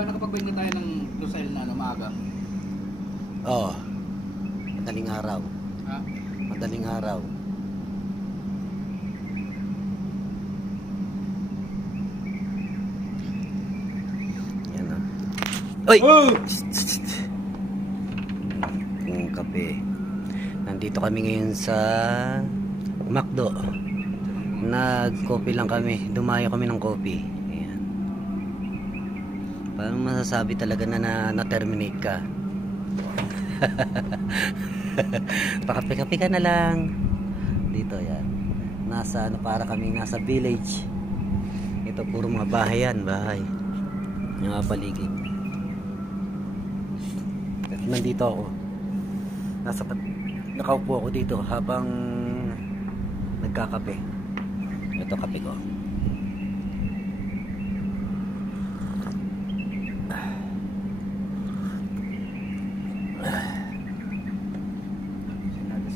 ba nakapag-bike na tayo ng Lucel na ano, maaga? Oo. Madaling araw. Ha? Madaling araw. Yan na. Uy! Oh! Yung kape. Nandito kami ngayon sa McDo. Nag-coffee lang kami. Dumayo kami ng coffee. Ayan. Paano masasabi talaga na na-terminate ka? Pakape-kape ka na lang. Dito yan. Nasa ano, para kami nasa village. Ito puro mga bahay yan. Bahay. Yung mga paligid. At nandito ako. Nakaupo ako dito habang nagkakape. Ito kape ko.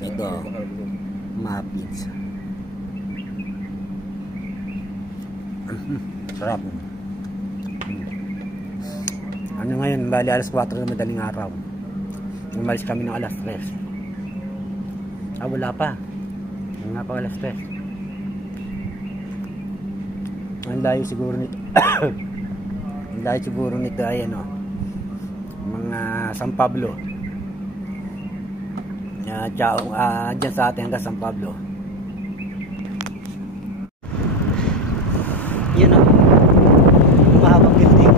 Ito muffins. Sarap. Ano ngayon, bali alas 4 na madaling araw. Umalis kami ng alas 3. Wala pa. Nga pa alas 3. Ang layo siguro nito. Ang layo siguro nito ay ano, mga San Pablo. Dyan sa atin hanggang San Pablo. Yun o, mahabang building.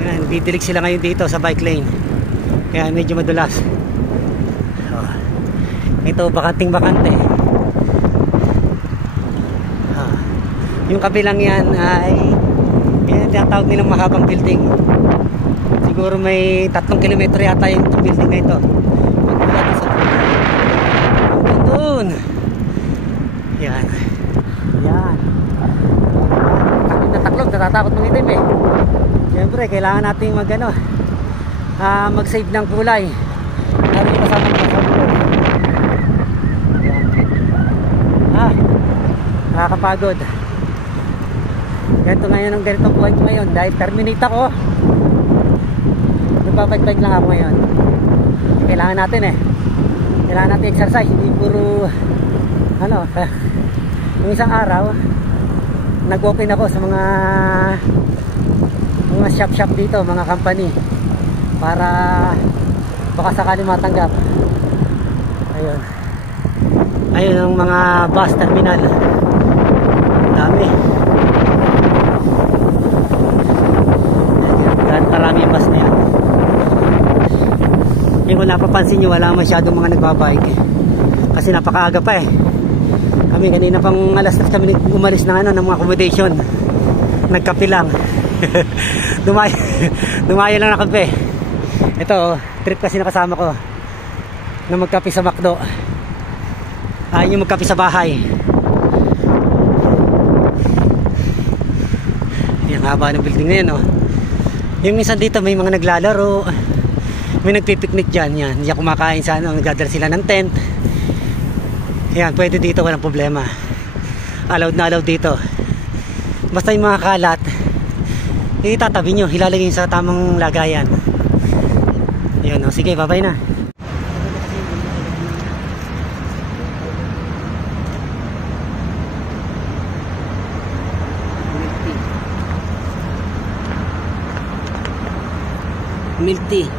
Nagdidilig sila ngayon dito sa bike lane, kaya medyo madulas. Ito bakanting-bakante. Yung kabilang yan ay yan tinatawag nilang mahabang building. Siguro may 3 kilometro yata yung building na ito. Doon. Yan. Yan. Takot na taklog, natatakot mangitim eh. Siyempre, kailangan natin mag-save ng kulay. Lalo yung kasama ng nakakapagod. Ganito ngayon ang ganitong buhay ko ngayon dahil terminate ako. Nagpapag-bike lang ako ngayon. Kailangan natin kailangan natin exercise, hindi puro yung isang araw nag-walk-in ako sa mga shop dito, mga company, para baka sakali matanggap. Ayun ang mga bus terminal. Dami. Marami yung bus na yan. Kung napapansin nyo, wala masyadong mga nagbabike kasi napakaaga pa kami kanina pang alas 3 kami umalis ng mga accommodation. Nagkape lang. Dumayo lang ng kape. Ito trip kasi nakasama ko na magkape sa McDo. Ayaw yung magkape sa bahay. Yung haba ng building na yan Yung minsan dito may mga naglalaro, may nagpipiknik dyan. Yan, diyan kumakain sa nagdadala sila ng tent. Yan, pwede dito, walang problema. Allowed na allowed dito. Basta yung mga kalat, itatabi nyo, ilalagay sa tamang lagayan. Yan, sige, bye-bye na. Milk tea.